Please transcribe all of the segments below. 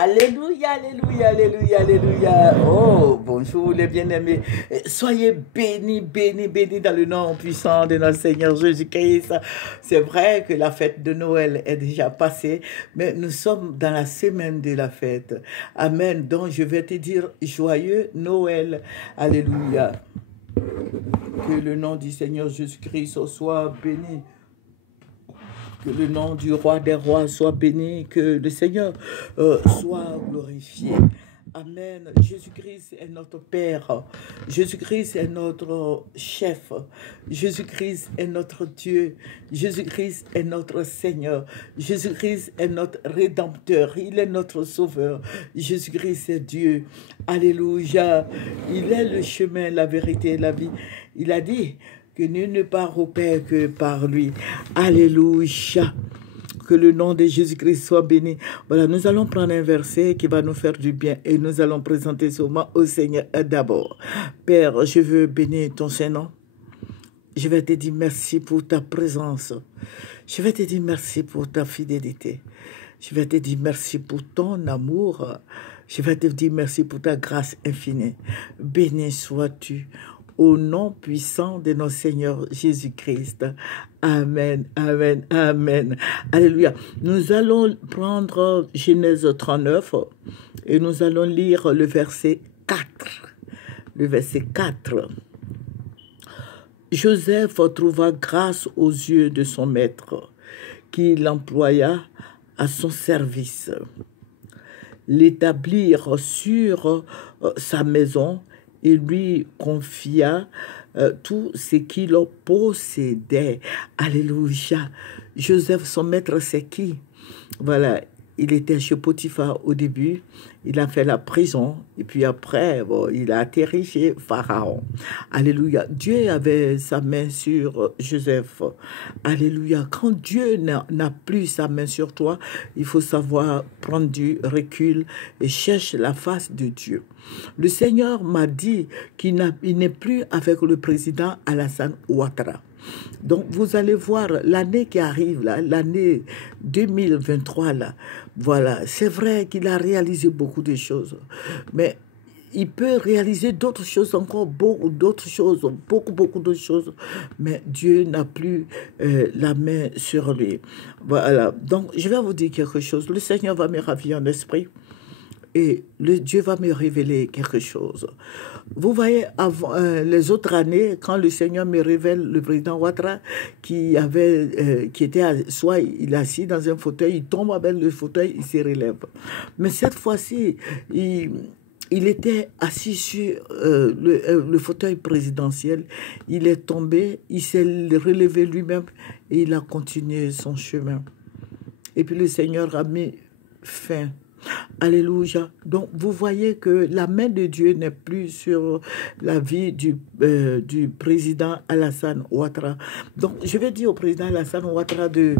Alléluia, alléluia, alléluia, alléluia. Oh, bonjour les bien-aimés. Soyez bénis, bénis, bénis dans le nom puissant de notre Seigneur Jésus-Christ. C'est vrai que la fête de Noël est déjà passée, mais nous sommes dans la semaine de la fête. Amen. Donc je vais te dire joyeux Noël. Alléluia. Que le nom du Seigneur Jésus-Christ soit béni. Que le nom du roi des rois soit béni, que le Seigneur soit glorifié. Amen. Jésus-Christ est notre Père. Jésus-Christ est notre chef. Jésus-Christ est notre Dieu. Jésus-Christ est notre Seigneur. Jésus-Christ est notre Rédempteur. Il est notre Sauveur. Jésus-Christ est Dieu. Alléluia. Il est le chemin, la vérité et la vie. Il a dit que nul ne part au Père que par lui. Alléluia. Que le nom de Jésus-Christ soit béni. Voilà, nous allons prendre un verset qui va nous faire du bien et nous allons présenter ce moment au Seigneur d'abord. Père, je veux bénir ton Saint-Nom. Je vais te dire merci pour ta présence. Je vais te dire merci pour ta fidélité. Je vais te dire merci pour ton amour. Je vais te dire merci pour ta grâce infinie. Béni sois-tu. Au nom puissant de notre Seigneur Jésus-Christ. Amen, amen, amen. Alléluia. Nous allons prendre Genèse 39 et nous allons lire le verset 4. Le verset 4. Joseph trouva grâce aux yeux de son maître, qui l'employa à son service. L'établir sur sa maison et lui confia tout ce qu'il possédait. Alléluia. Joseph, son maître, c'est qui? Voilà, il était chez Potiphar au début, il a fait la prison, et puis après, bon, il a atterri chez Pharaon. Alléluia. Dieu avait sa main sur Joseph. Alléluia. Quand Dieu n'a plus sa main sur toi, il faut savoir prendre du recul et chercher la face de Dieu. Le Seigneur m'a dit qu'il n'est plus avec le président Alassane Ouattara. Donc, vous allez voir l'année qui arrive, l'année 2023, là, voilà, c'est vrai qu'il a réalisé beaucoup de choses, mais il peut réaliser d'autres choses encore, beaucoup d'autres choses, mais Dieu n'a plus la main sur lui. Voilà, donc je vais vous dire quelque chose. Le Seigneur va me ravir en esprit. Et Dieu va me révéler quelque chose. Vous voyez, avant, les autres années, quand le Seigneur me révèle le président Ouattara, qui était, soit il est assis dans un fauteuil, il tombe avec le fauteuil, il se relève. Mais cette fois-ci, il était assis sur le fauteuil présidentiel, il est tombé, il s'est relevé lui-même et il a continué son chemin. Et puis le Seigneur a mis fin. Alléluia. Donc, vous voyez que la main de Dieu n'est plus sur la vie du président Alassane Ouattara. Donc, je vais dire au président Alassane Ouattara de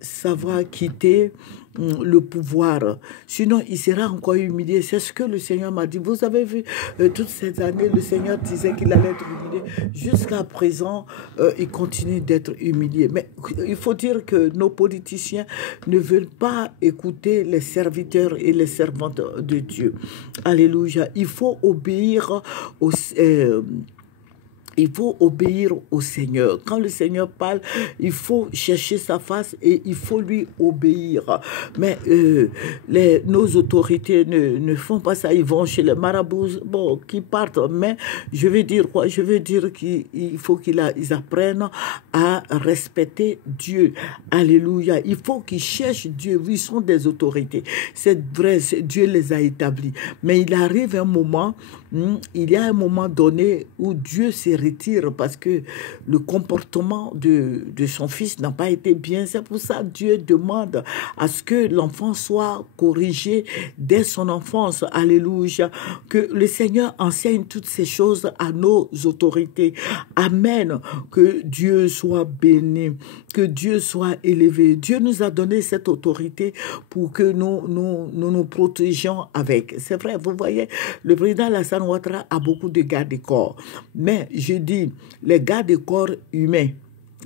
savoir quitter le pouvoir. Sinon, il sera encore humilié. C'est ce que le Seigneur m'a dit. Vous avez vu, toutes ces années, le Seigneur disait qu'il allait être humilié. Jusqu'à présent, il continue d'être humilié. Mais il faut dire que nos politiciens ne veulent pas écouter les serviteurs et les servantes de Dieu. Alléluia. Il faut obéir aux... il faut obéir au Seigneur. Quand le Seigneur parle, il faut chercher sa face et il faut lui obéir. Mais nos autorités ne font pas ça. Ils vont chez les marabouts, bon, qui partent. Mais je veux dire quoi? Je veux dire qu'il faut qu'ils apprennent à respecter Dieu. Alléluia. Il faut qu'ils cherchent Dieu. Ils sont des autorités. C'est vrai, Dieu les a établis. Mais il arrive un moment, il y a un moment donné où Dieu s'est retire parce que le comportement de son fils n'a pas été bien. C'est pour ça que Dieu demande à ce que l'enfant soit corrigé dès son enfance. Alléluia. Que le Seigneur enseigne toutes ces choses à nos autorités. Amen. Que Dieu soit béni. Que Dieu soit élevé. Dieu nous a donné cette autorité pour que nous protégions avec. C'est vrai, vous voyez, le président Alassane Ouattara a beaucoup de gardes-corps. Mais je dis, les gardes-corps humains,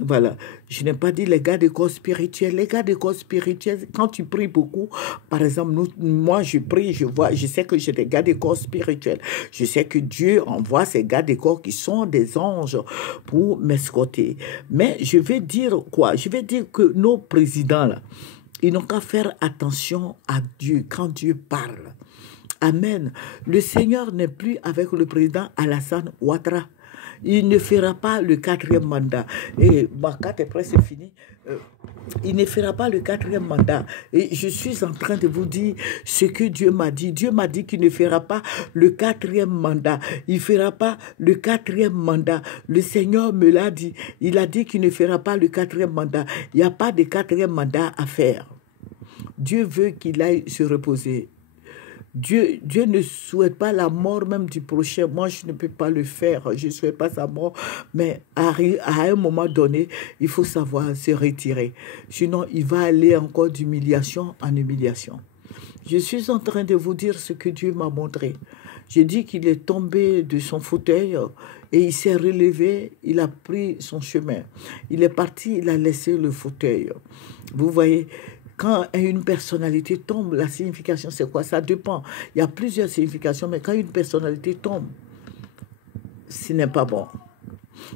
Voilà, je n'ai pas dit les gars de corps spirituels. Les gars de corps spirituels, quand tu pries beaucoup, par exemple, moi je prie, je sais que j'ai des gars de corps spirituels. Je sais que Dieu envoie ces gars de corps qui sont des anges pour m'escorter. Mais je vais dire quoi? Je vais dire que nos présidents, là, ils n'ont qu'à faire attention à Dieu quand Dieu parle. Amen. Le Seigneur n'est plus avec le président Alassane Ouattara. Il ne fera pas le 4e mandat. Et ma carte est presque finie. Il ne fera pas le 4e mandat. Et je suis en train de vous dire ce que Dieu m'a dit. Dieu m'a dit qu'il ne fera pas le 4e mandat. Il ne fera pas le 4e mandat. Le Seigneur me l'a dit. Il a dit qu'il ne fera pas le 4e mandat. Il n'y a pas de 4e mandat à faire. Dieu veut qu'il aille se reposer. Dieu ne souhaite pas la mort même du prochain. Moi, je ne peux pas le faire. Je ne souhaite pas sa mort. Mais à un moment donné, il faut savoir se retirer. Sinon, il va aller encore d'humiliation en humiliation. Je suis en train de vous dire ce que Dieu m'a montré. J'ai dit qu'il est tombé de son fauteuil et il s'est relevé, il a pris son chemin. Il est parti, il a laissé le fauteuil. Vous voyez, quand une personnalité tombe, la signification c'est quoi? Ça dépend. Il y a plusieurs significations, mais quand une personnalité tombe, ce n'est pas bon.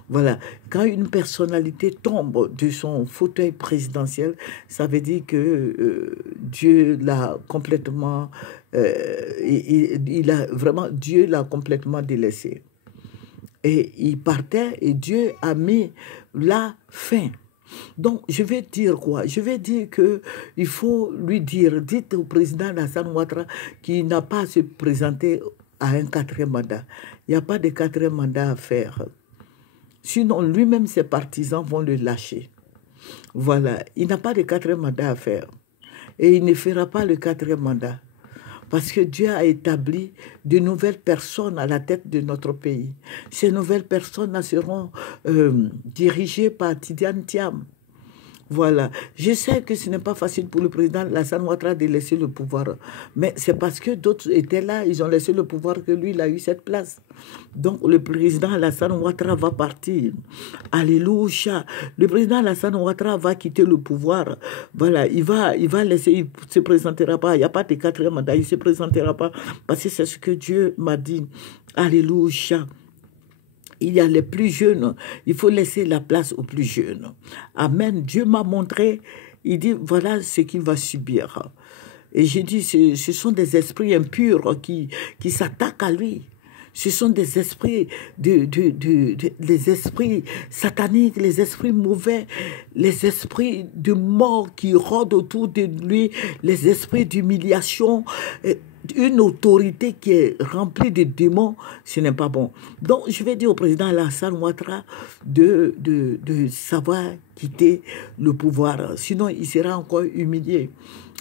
Voilà, quand une personnalité tombe de son fauteuil présidentiel, ça veut dire que Dieu l'a complètement, Dieu l'a complètement délaissé. Et il partait et Dieu a mis la fin. Donc, je vais dire quoi? Je vais dire qu'il faut lui dire, dites au président Alassane Ouattara qu'il n'a pas à se présenter à un 4e mandat. Il n'y a pas de 4e mandat à faire. Sinon, lui-même, ses partisans vont le lâcher. Voilà, il n'a pas de 4e mandat à faire. Et il ne fera pas le 4e mandat. Parce que Dieu a établi de nouvelles personnes à la tête de notre pays. Ces nouvelles personnes seront dirigées par Tidiane Thiam. Voilà. Je sais que ce n'est pas facile pour le président Alassane Ouattara de laisser le pouvoir. Mais c'est parce que d'autres étaient là, ils ont laissé le pouvoir que lui, il a eu cette place. Donc, le président Alassane Ouattara va partir. Alléluia. Le président Alassane Ouattara va quitter le pouvoir. Voilà. Il va laisser, il ne se présentera pas. Il n'y a pas de 4e mandat, il ne se présentera pas. Parce que c'est ce que Dieu m'a dit. Alléluia. Il y a les plus jeunes, il faut laisser la place aux plus jeunes. Amen. Dieu m'a montré, il dit, voilà ce qu'il va subir. Et j'ai dit, ce sont des esprits impurs qui s'attaquent à lui. Ce sont des esprits, les esprits sataniques, les esprits mauvais, les esprits de mort qui rôdent autour de lui, les esprits d'humiliation. Une autorité qui est remplie de démons, ce n'est pas bon. Donc, je vais dire au président Alassane Ouattara de savoir quitter le pouvoir. Sinon, il sera encore humilié.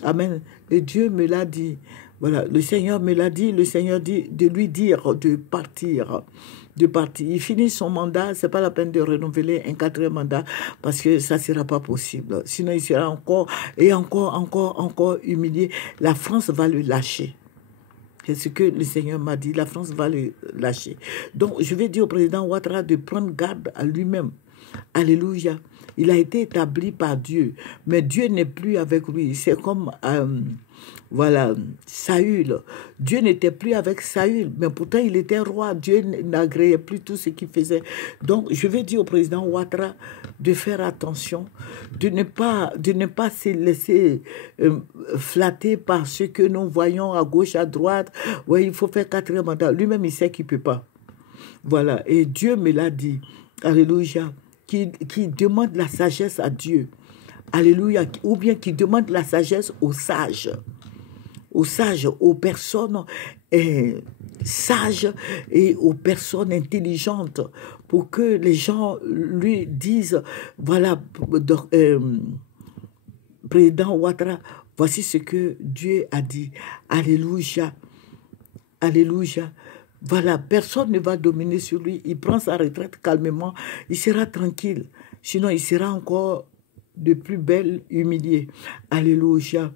Amen. Et Dieu me l'a dit. Voilà, le Seigneur me l'a dit. Le Seigneur dit de lui dire de partir. De partir. Il finit son mandat, ce n'est pas la peine de renouveler un 4e mandat parce que ça ne sera pas possible. Sinon, il sera encore humilié. La France va le lâcher. C'est ce que le Seigneur m'a dit, la France va le lâcher. Donc, je vais dire au président Ouattara de prendre garde à lui-même. Alléluia. Il a été établi par Dieu, mais Dieu n'est plus avec lui. C'est comme, voilà, Saül. Dieu n'était plus avec Saül, mais pourtant il était roi. Dieu n'agréait plus tout ce qu'il faisait. Donc, je vais dire au président Ouattara de faire attention, de ne pas se laisser flatter par ce que nous voyons à gauche, à droite. Oui, il faut faire 4e mandat. Lui-même, il sait qu'il ne peut pas. Voilà, et Dieu me l'a dit. Alléluia. Qui demande la sagesse à Dieu. Alléluia. Ou bien qui demande la sagesse aux sages. Aux sages, aux personnes sages et aux personnes intelligentes pour que les gens lui disent, voilà, président Ouattara, voici ce que Dieu a dit. Alléluia. Alléluia. Voilà, personne ne va dominer sur lui. Il prend sa retraite calmement. Il sera tranquille. Sinon, il sera encore de plus belle humilié. Alléluia.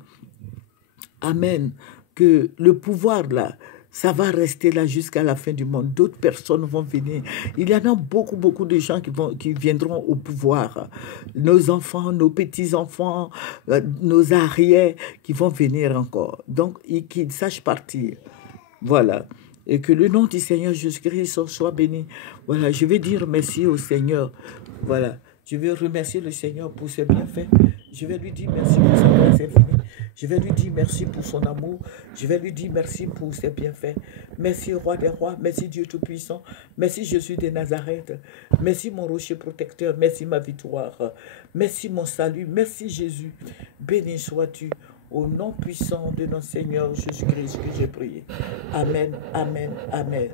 Amen. Que le pouvoir, là, Ça va rester là jusqu'à la fin du monde. D'autres personnes vont venir. Il y en a beaucoup, beaucoup de gens qui viendront au pouvoir. Nos enfants, nos petits-enfants, nos arrières qui vont venir encore. Donc, qu'ils sachent partir. Voilà. Et que le nom du Seigneur Jésus-Christ soit béni. Voilà, je vais dire merci au Seigneur. Voilà, je vais remercier le Seigneur pour ses bienfaits. Je vais lui dire merci pour sa grâce infinie. Je vais lui dire merci pour son amour. Je vais lui dire merci pour ses bienfaits. Merci, Roi des rois. Merci, Dieu Tout-Puissant. Merci, Jésus de Nazareth. Merci, mon rocher protecteur. Merci, ma victoire. Merci, mon salut. Merci, Jésus. Béni sois-tu. Au nom puissant de notre Seigneur Jésus-Christ que j'ai prié. Amen, amen, amen.